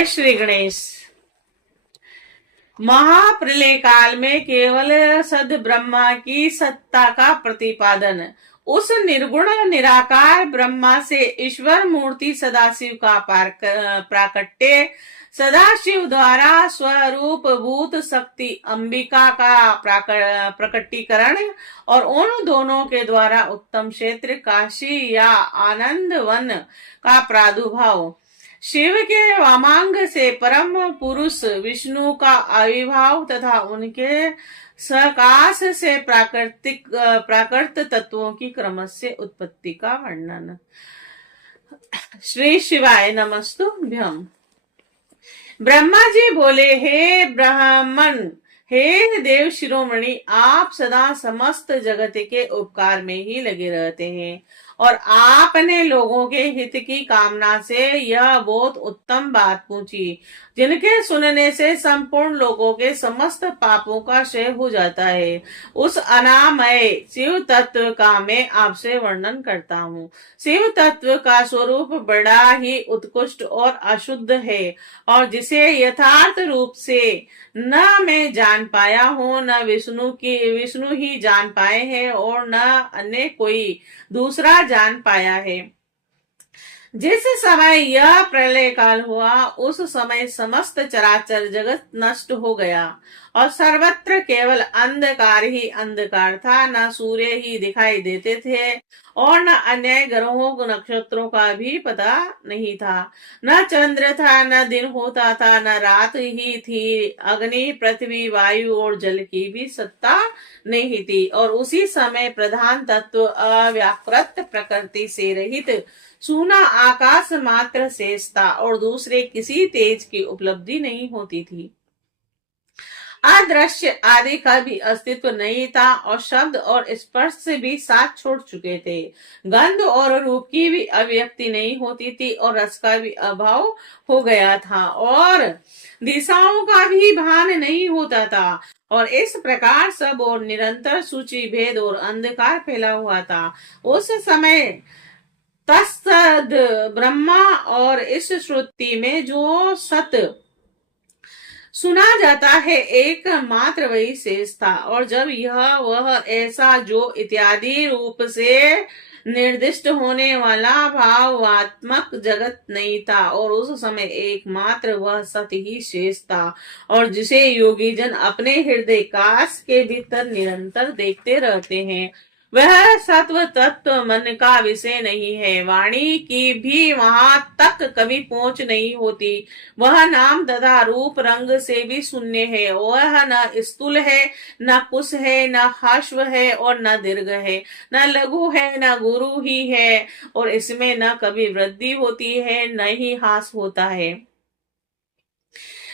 जय श्री गणेश। महाप्रलय काल में केवल सद ब्रह्मा की सत्ता का प्रतिपादन, उस निर्गुण निराकार ब्रह्मा से ईश्वर मूर्ति सदाशिव का प्राकट्य, सदाशिव द्वारा स्वरूप भूत शक्ति अंबिका का प्रकटीकरण और उन दोनों के द्वारा उत्तम क्षेत्र काशी या आनंद वन का प्रादुर्भाव, शिव के वामांग से परम पुरुष विष्णु का आविर्भाव तथा उनके सकाश से प्राकृत तत्वों की क्रम से उत्पत्ति का वर्णन। श्री शिवाय नमस्तुभ्यं। ब्रह्मा जी बोले, हे ब्राह्मण, हे देव शिरोमणि, आप सदा समस्त जगत के उपकार में ही लगे रहते हैं और आपने लोगों के हित की कामना से यह बहुत उत्तम बात पूछी, जिनके सुनने से संपूर्ण लोगों के समस्त पापों का क्षय हो जाता है। उस अनामय शिव तत्व का मैं आपसे वर्णन करता हूँ। शिव तत्व का स्वरूप बड़ा ही उत्कृष्ट और अशुद्ध है और जिसे यथार्थ रूप से न मैं जान पाया हूँ, न विष्णु ही जान पाए हैं और न अन्य कोई दूसरा जान पाया है। जिस समय यह प्रलय काल हुआ, उस समय समस्त चराचर जगत नष्ट हो गया और सर्वत्र केवल अंधकार ही अंधकार था। न सूर्य ही दिखाई देते थे और न अन्य ग्रहों नक्षत्रों का भी पता नहीं था। न चंद्र था, न दिन होता था, न रात ही थी। अग्नि, पृथ्वी, वायु और जल की भी सत्ता नहीं थी और उसी समय प्रधान तत्व अव्याकृत प्रकृति से रहित सूना आकाश मात्र शेष था और दूसरे किसी तेज की उपलब्धि नहीं होती थी। अदृश्य आदि का भी अस्तित्व नहीं था और शब्द और स्पर्श से भी साथ छोड़ चुके थे। गंध और रूप की भी अभिव्यक्ति नहीं होती थी और रस का भी अभाव हो गया था और दिशाओं का भी भान नहीं होता था और इस प्रकार सब और निरंतर सूची भेद और अंधकार फैला हुआ था। उस समय तत्सद ब्रह्मा और इस श्रुति में जो सत सुना जाता है एकमात्र वही शेष था और जब यह वह ऐसा जो इत्यादि रूप से निर्दिष्ट होने वाला भावात्मक जगत नहीं था और उस समय एकमात्र वह सत्य ही शेष था और जिसे योगी जन अपने हृदय काश के भीतर निरंतर देखते रहते हैं, वह सत्व तत्व मन का विषय नहीं है। वाणी की भी वहां तक कभी पहुंच नहीं होती। वह नाम तथा रूप रंग से भी शून्य है। वह न स्थूल है, न कुश है, न ह्रस्व है और न दीर्घ है, न लघु है, न गुरु ही है और इसमें न कभी वृद्धि होती है न ही ह्रास होता है।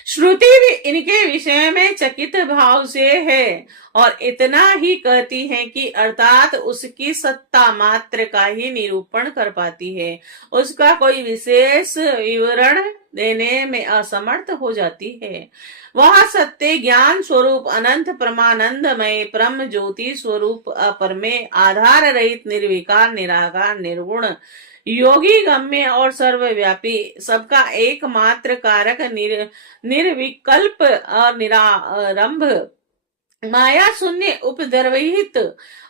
श्रुति भी इनके विषय में चकित भाव से है और इतना ही कहती है कि अर्थात उसकी सत्ता मात्र का ही निरूपण कर पाती है, उसका कोई विशेष विवरण देने में असमर्थ हो जाती है। वह सत्य ज्ञान स्वरूप अनंत परमानंदमय परम ज्योति स्वरूप अपरमेय आधार रहित निर्विकार निराकार निर्गुण योगी गम्य और सर्वव्यापी सबका एकमात्र कारक निर्विकल्प और निरारंभ माया शून्य उपद्रवित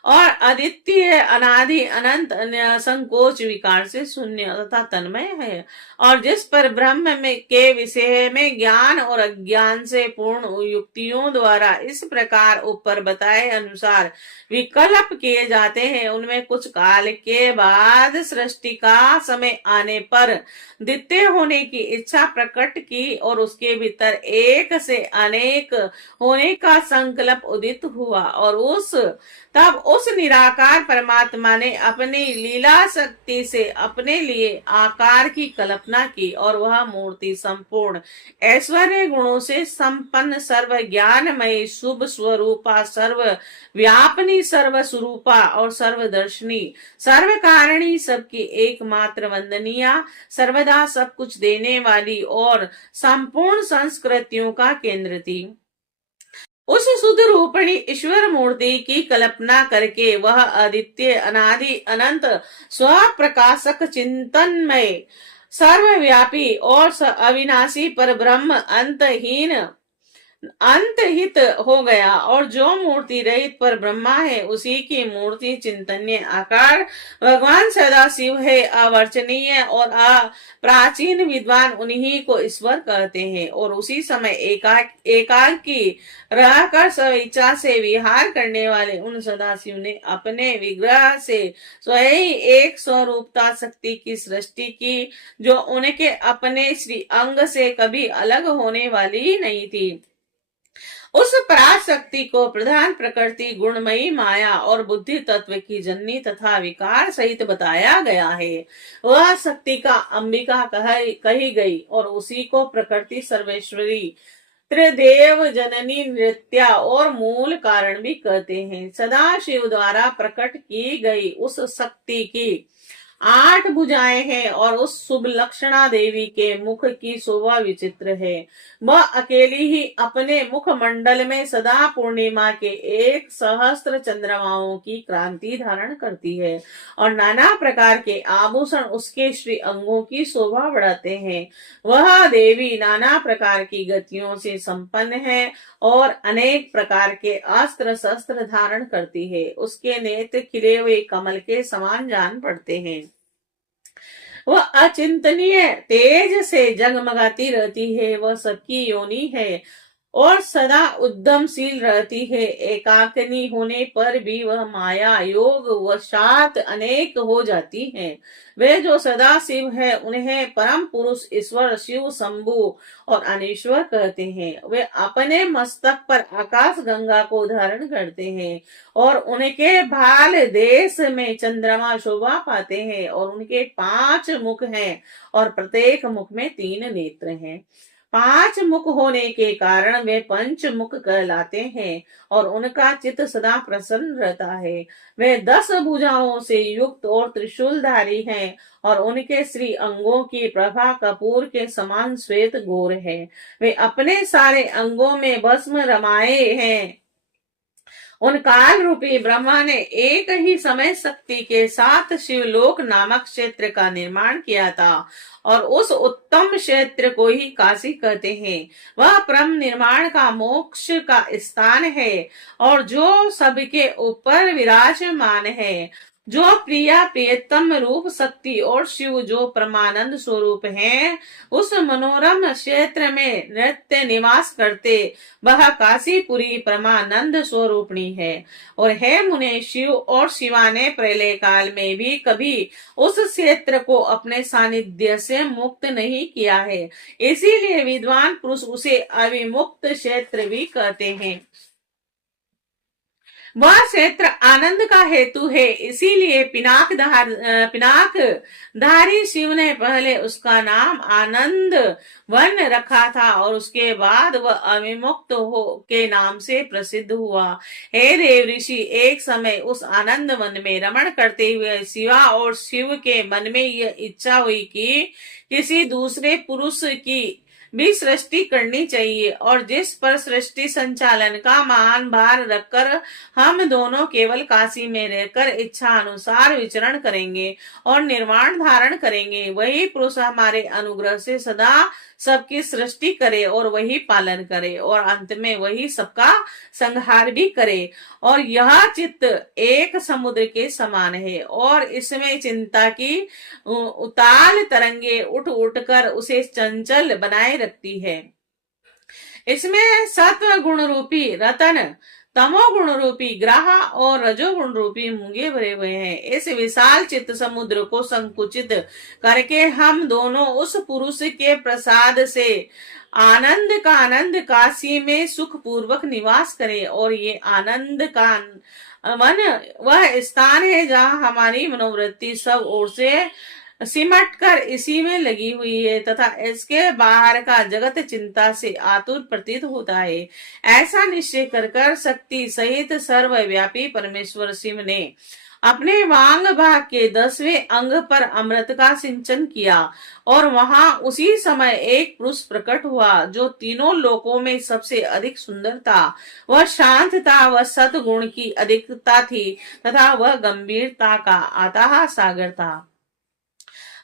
और अद्वितीय अनादि अनंत संकोच विकार से शून्य तथा तन्मय है और जिस पर ब्रह्म में के विषय में ज्ञान और अज्ञान से पूर्ण युक्तियों द्वारा इस प्रकार ऊपर बताए अनुसार विकल्प किए जाते हैं, उनमें कुछ काल के बाद सृष्टि का समय आने पर द्वितीय होने की इच्छा प्रकट की और उसके भीतर एक से अनेक होने का संकल्प उदित हुआ और तब उस निराकार परमात्मा ने अपनी लीला शक्ति से अपने लिए आकार की कल्पना की और वह मूर्ति संपूर्ण ऐश्वर्य गुणों से संपन्न सर्व ज्ञानमय शुभ स्वरूपा सर्व व्यापनी सर्व स्वरूपा और सर्वदर्शनी सर्व कारिणी सबकी एकमात्र वंदनीय सर्वदा सब कुछ देने वाली और संपूर्ण संस्कृतियों का केंद्र थी। उस शुद्ध रूपणी ईश्वर मूर्ति की कल्पना करके वह अद्वितीय अनादि अनंत स्वप्रकाशक चिंतनमय सर्वव्यापी और अविनाशी पर ब्रह्म अंतहित हो गया, और जो मूर्ति रहित पर ब्रह्मा है उसी की मूर्ति चिंतनीय आकार भगवान सदाशिव है। अवर्चनीय और प्राचीन विद्वान उन्हीं को ईश्वर कहते हैं, और उसी समय एकाक की रहकर स्वेच्छा से विहार करने वाले उन सदाशिव ने अपने विग्रह से स्वयं एक स्वरूपता शक्ति की सृष्टि की, जो उनके अपने श्री अंग से कभी अलग होने वाली नहीं थी। उस पराशक्ति को प्रधान प्रकृति, गुणमयी माया और बुद्धि तत्व की जननी तथा विकार सहित बताया गया है। वह शक्ति का अंबिका कही गई, और उसी को प्रकृति सर्वेश्वरी, त्रिदेव जननी, नृत्या और मूल कारण भी कहते हैं। सदाशिव द्वारा प्रकट की गई उस शक्ति की 8 भुजाएं हैं, और उस शुभ लक्षणा देवी के मुख की शोभा विचित्र है। वह अकेली ही अपने मुख मंडल में सदा पूर्णिमा के 1 सहस्त्र चंद्रमाओं की क्रांति धारण करती है, और नाना प्रकार के आभूषण उसके श्री अंगों की शोभा बढ़ाते हैं। वह देवी नाना प्रकार की गतियों से संपन्न है, और अनेक प्रकार के अस्त्र शस्त्र धारण करती है। उसके नेत्र खिले हुए कमल के समान जान पड़ते हैं। वह अचिंतनीय तेज से जगमगाती रहती है। वह सबकी योनि है और सदा उद्यमशील रहती है। एकाकिनी होने पर भी वह माया योग वशात अनेक हो जाती है। वे जो सदा शिव है उन्हें परम पुरुष ईश्वर शिव शंभु और अनीश्वर कहते हैं। वे अपने मस्तक पर आकाश गंगा को धारण करते हैं, और उनके भाल देश में चंद्रमा शोभा पाते हैं, और उनके 5 मुख हैं, और प्रत्येक मुख में 3 नेत्र हैं। 5 मुख होने के कारण वे पंचमुख कहलाते हैं, और उनका चित्त सदा प्रसन्न रहता है। वे 10 भुजाओं से युक्त और त्रिशूलधारी हैं, और उनके श्री अंगों की प्रभा कपूर के समान श्वेत गोर है। वे अपने सारे अंगों में भस्म रमाए हैं। उन काल रूपी ब्रह्मा ने एक ही समय शक्ति के साथ शिवलोक नामक क्षेत्र का निर्माण किया था, और उस उत्तम क्षेत्र को ही काशी कहते हैं। वह परम निर्माण का मोक्ष का स्थान है, और जो सबके ऊपर विराजमान है। जो प्रिया प्रियतम रूप शक्ति और शिव जो परमानंद स्वरूप हैं, उस मनोरम क्षेत्र में नृत्य निवास करते वह काशीपुरी परमानंद स्वरूपणी है। और हे मुने, शिव और शिवा ने प्रलय काल में भी कभी उस क्षेत्र को अपने सानिध्य से मुक्त नहीं किया है, इसीलिए विद्वान पुरुष उसे अविमुक्त क्षेत्र भी कहते हैं। वह क्षेत्र आनंद का हेतु है, इसीलिए पिनाक धारी शिव ने पहले उसका नाम आनंद वन रखा था, और उसके बाद वह अविमुक्त हो के नाम से प्रसिद्ध हुआ। हे देव ऋषि, एक समय उस आनंद वन में रमण करते हुए शिवा और शिव के मन में यह इच्छा हुई कि किसी दूसरे पुरुष की भी सृष्टि करनी चाहिए, और जिस पर सृष्टि संचालन का महान भार रखकर हम दोनों केवल काशी में रहकर इच्छा अनुसार विचरण करेंगे और निर्वाण धारण करेंगे। वही पुरुष हमारे अनुग्रह से सदा सबकी सृष्टि करे और वही पालन करे, और अंत में वही सबका संहार भी करे। और यह चित्त एक समुद्र के समान है, और इसमें चिंता की उताल तरंगे उठ उठ कर उसे चंचल बनाए रखती है। इसमें सत्व गुण रूपी रतन, तमोगुण रूपी ग्रह और रजोगुण रूपी मूंगे भरे हुए हैं। इस विशाल चित्त समुद्र को संकुचित करके हम दोनों उस पुरुष के प्रसाद से आनंद काशी में सुख पूर्वक निवास करें। और ये आनंद का वन वह स्थान है जहाँ हमारी मनोवृत्ति सब ओर से सिमट कर इसी में लगी हुई है, तथा इसके बाहर का जगत चिंता से आतुर प्रतीत होता है। ऐसा निश्चय कर शक्ति सहित सर्वव्यापी परमेश्वर शिव ने अपने वांग भाग के 10वें अंग पर अमृत का सिंचन किया, और वहां उसी समय एक पुरुष प्रकट हुआ जो तीनों लोकों में सबसे अधिक सुंदर था। वह शांत था, वह सद्गुण की अधिकता थी, तथा वह गंभीरता का अथाह सागर था।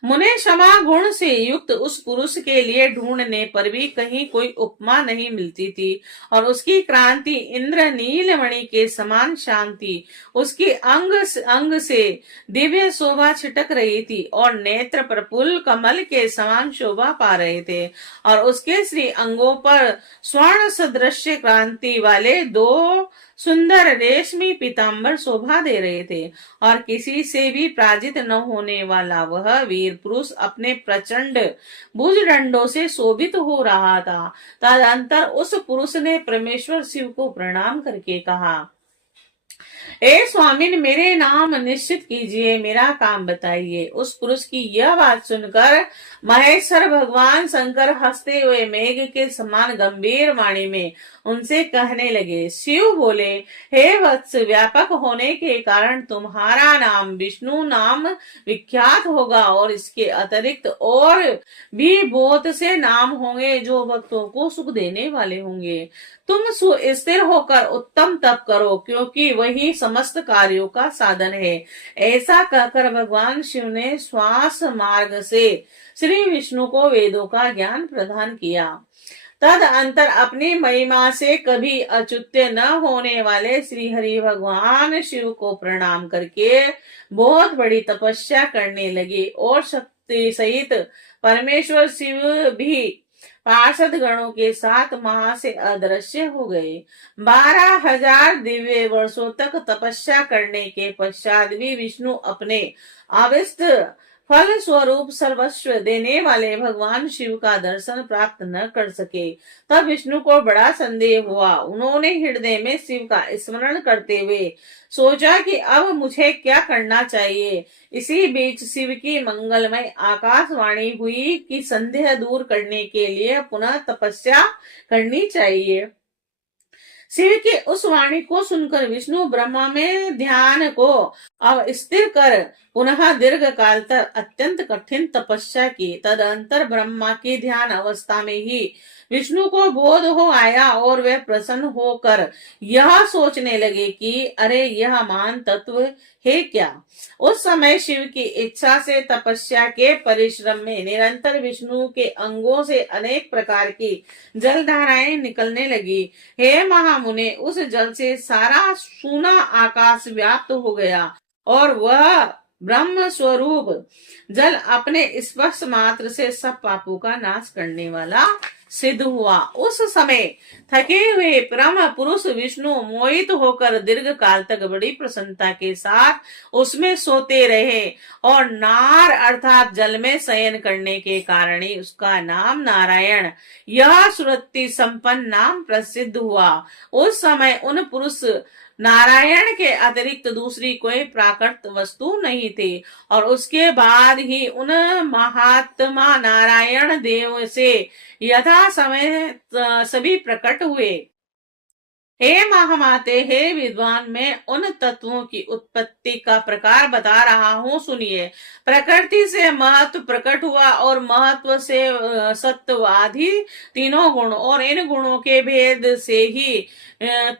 मुने क्षमा गुण से युक्त उस पुरुष के लिए ढूंढने पर भी कहीं कोई उपमा नहीं मिलती थी, और उसकी क्रांति इंद्र नीलमणि के समान शांति, उसकी अंग अंग से दिव्य शोभा छिटक रही थी और नेत्र प्रफुल्ल कमल के समान शोभा पा रहे थे, और उसके श्री अंगों पर स्वर्ण सदृश क्रांति वाले दो सुंदर रेशमी पीतांबर शोभा दे रहे थे, और किसी से भी पराजित न होने वाला वह वीर पुरुष अपने प्रचंड भुजदंडों से शोभित हो रहा था। तदंतर उस पुरुष ने परमेश्वर शिव को प्रणाम करके कहा, ए स्वामिन, मेरे नाम निश्चित कीजिए, मेरा काम बताइए। उस पुरुष की यह बात सुनकर महेश्वर भगवान शंकर हंसते हुए मेघ के समान गंभीर वाणी में उनसे कहने लगे। शिव बोले, हे वत्स, व्यापक होने के कारण तुम्हारा नाम विष्णु नाम विख्यात होगा, और इसके अतिरिक्त और भी बहुत से नाम होंगे जो भक्तों को सुख देने वाले होंगे। तुम सुस्थिर होकर उत्तम तप करो, क्योंकि वही समस्त कार्यों का साधन है। ऐसा कहकर भगवान शिव ने श्वास मार्ग से श्री विष्णु को वेदों का ज्ञान प्रदान किया। तद अंतर अपनी महिमा से कभी अच्युत्य न होने वाले श्री हरि भगवान शिव को प्रणाम करके बहुत बड़ी तपस्या करने लगे, और शक्ति सहित परमेश्वर शिव भी पार्षद गणों के साथ वहां से अदृश्य हो गए। 12,000 दिव्य वर्षों तक तपस्या करने के पश्चात भी विष्णु अपने अविष्ट फल स्वरूप सर्वस्व देने वाले भगवान शिव का दर्शन प्राप्त न कर सके। तब विष्णु को बड़ा संदेह हुआ। उन्होंने हृदय में शिव का स्मरण करते हुए सोचा कि अब मुझे क्या करना चाहिए। इसी बीच शिव की मंगलमय आकाशवाणी हुई कि संदेह दूर करने के लिए पुनः तपस्या करनी चाहिए। शिव की उस वाणी को सुनकर विष्णु ब्रह्मा में ध्यान को अब स्थिर कर पुनः दीर्घ काल तक अत्यंत कठिन तपस्या की। तदंतर ब्रह्मा की ध्यान अवस्था में ही विष्णु को बोध हो आया, और वे प्रसन्न होकर यह सोचने लगे कि अरे, यह महान तत्व है क्या। उस समय शिव की इच्छा से तपस्या के परिश्रम में निरंतर विष्णु के अंगों से अनेक प्रकार की जलधाराएं निकलने लगी। हे महामुने, उस जल से सारा सूना आकाश व्याप्त हो गया, और वह ब्रह्म स्वरूप जल अपने स्पर्श मात्र से सब पापों का नाश करने वाला सिद्ध हुआ। उस समय थके हुए परम पुरुष विष्णु मोहित होकर दीर्घ काल तक बड़ी प्रसन्नता के साथ उसमें सोते रहे, और नार अर्थात जल में शयन करने के कारण ही उसका नाम नारायण, यह सुरति संपन्न नाम प्रसिद्ध हुआ। उस समय उन पुरुष नारायण के अतिरिक्त दूसरी कोई प्राकृत वस्तु नहीं थी, और उसके बाद ही उन महात्मा नारायण देव से यथा समय सभी प्रकट हुए। हे महामाते, हे विद्वान, मैं उन तत्वों की उत्पत्ति का प्रकार बता रहा हूँ, सुनिए। प्रकृति से महत्व प्रकट हुआ, और महत्व से सत्व आदि तीनों गुण, और इन गुणों के भेद से ही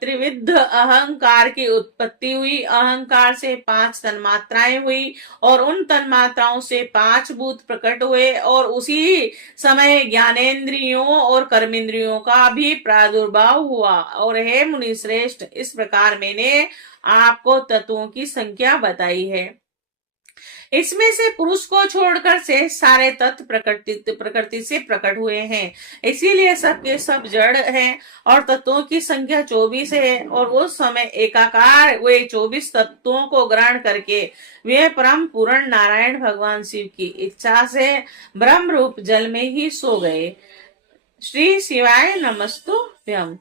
त्रिविध अहंकार की उत्पत्ति हुई। अहंकार से 5 तन्मात्राएं हुई, और उन तन्मात्राओं से 5 भूत प्रकट हुए, और उसी समय ज्ञानेन्द्रियों और कर्मेंद्रियों का भी प्रादुर्भाव हुआ। और हे मुनि श्रेष्ठ, इस प्रकार मैंने आपको तत्वों की संख्या बताई है। इसमें से पुरुष को छोड़कर से सारे तत्व प्रकृति से प्रकट हुए हैं, इसीलिए सबके सब जड़ हैं, और तत्वों की संख्या 24 है। और उस समय एकाकार वे 24 तत्वों को ग्रहण करके वे परम पूर्ण नारायण भगवान शिव की इच्छा से ब्रह्म रूप जल में ही सो गए। श्री शिवाय नमस्तुभ्यम्।